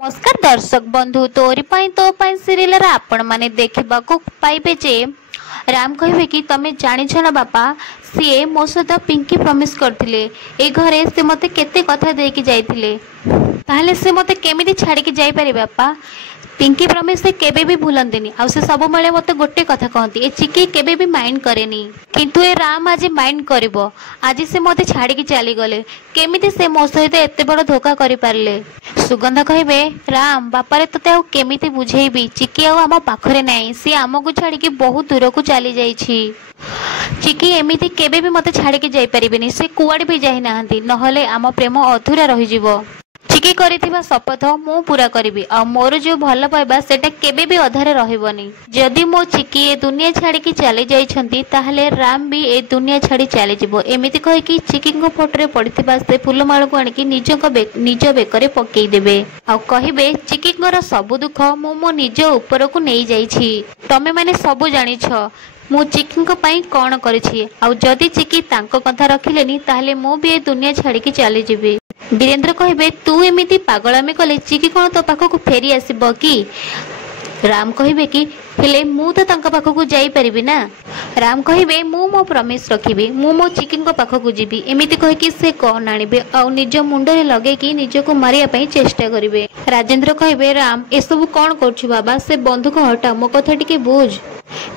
नमस्कार दर्शक बंधु तोरी तो सीरियल आपण माने देखा पाइबे जे राम कहे कि तमें जाच ना बापा सी मो सहित पिंकी प्रमिश करथिले ए घरे से मते केते कथा देकी जाइथिले ताहले से मते केमिति छाड़ी के जाई पारे बापा पिंकी प्रमिश से केबे भी भूलंदिनी आ से सब बेले मते गोटे कथा कहती ए चिकी केबे भी माइंड करेनी किंतु ए राम आज माइंड करिवो आज से मते छाड़ी के चली गले केमिति से मो सहित एते बड़ धोखा करि पारले सुगंधा कहबे राम बापा रे तते आ केमिति बुझेइबी चिकी आ हम पाखरे नाही से हमकु छाड़ी के बहुत दूर को चली जाईछि चिकी एमिति केबे भी मते छाड़ी के जाई परिबेनी से कुआड भी जाई नाहंती नहले आम प्रेम अधूरा रहि जिवो चिकी करिथिबा शपथ मु पूरा करिबी आ मोर जो भल पाइबा सेटा केबे भी अधारे रहबनी जदि मो चिकी ए दुनिया छाड़ी के चली जाइछंती ताहले राम भी ए दुनिया छाड़ी चली जिवो एमिति कहि कि चिकी को फोटो रे पड़िथिबा से फूलमाळ को आनि कि निज बेकरे पकई देबे आ कहिबे चिकी कर सब दुख मो निज ऊपर को नै जाइछि तमे माने सब जानिछ मु चिकी पाई कौन करिछि आ जदि चिकी तांको कथा रखिलेनी ताहले मु भी ए दुनिया छाड़ी के चली जिबी वीरेंद्र कहे तू एमिति पागलामी कले चिकी कौन तो पाखक फेरी आसब कि राम कहे कि हेले मु तो तांका पाखक जाई परिबी ना राम कहे मु मो प्रमिश रखिबी मु मो चिकी पाखक जीवी एमिति कह कि से कौन आनिबे आ निज मुंडरे लगे कि निजको मारिया पई चेष्टा करिवे राजेंद्र कहे राम ए सब कौन करछु बाबा से बंधुक हटा मो कथा टिके बुझ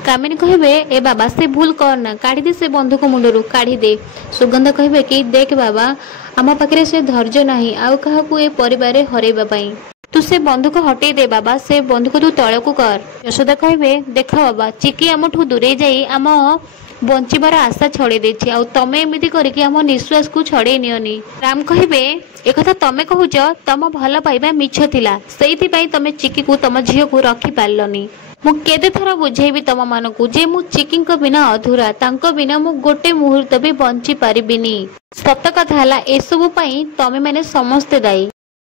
कामिनी कहे ए बाबा से भूल करना काढ़ी दे से बंधुक मुंडरू काढ़ी दे सुगंधा कहे कि देख बाबा आम पाखे से धैर्य नाही आउ काहाकू ए परिवार हरैबा पई तू से बंधुक हटै दे बाबा से बंधुक तू तळकू कर यशोदा कहे देख बाबा चिकी आमठू दूरे जाई आम बंचिबार आशा छड़े देछि आ तमे एमिति करिकि आम निश्वास को छड़े नियनी राम कहे एकथा तमे कहूच तम भल पाइबा मिछ थिला सेइथि पई तमे चिकी को तम झियो को रखि पारलनी मु केते थर बुझेबी तम मानकू जे मु चिकी बिना अधूरा तांको बिना मु गोटे मुहूर्त भी बंची पारिबिनी सत कथा हला एसबु पई तमे माने समस्ते दायी।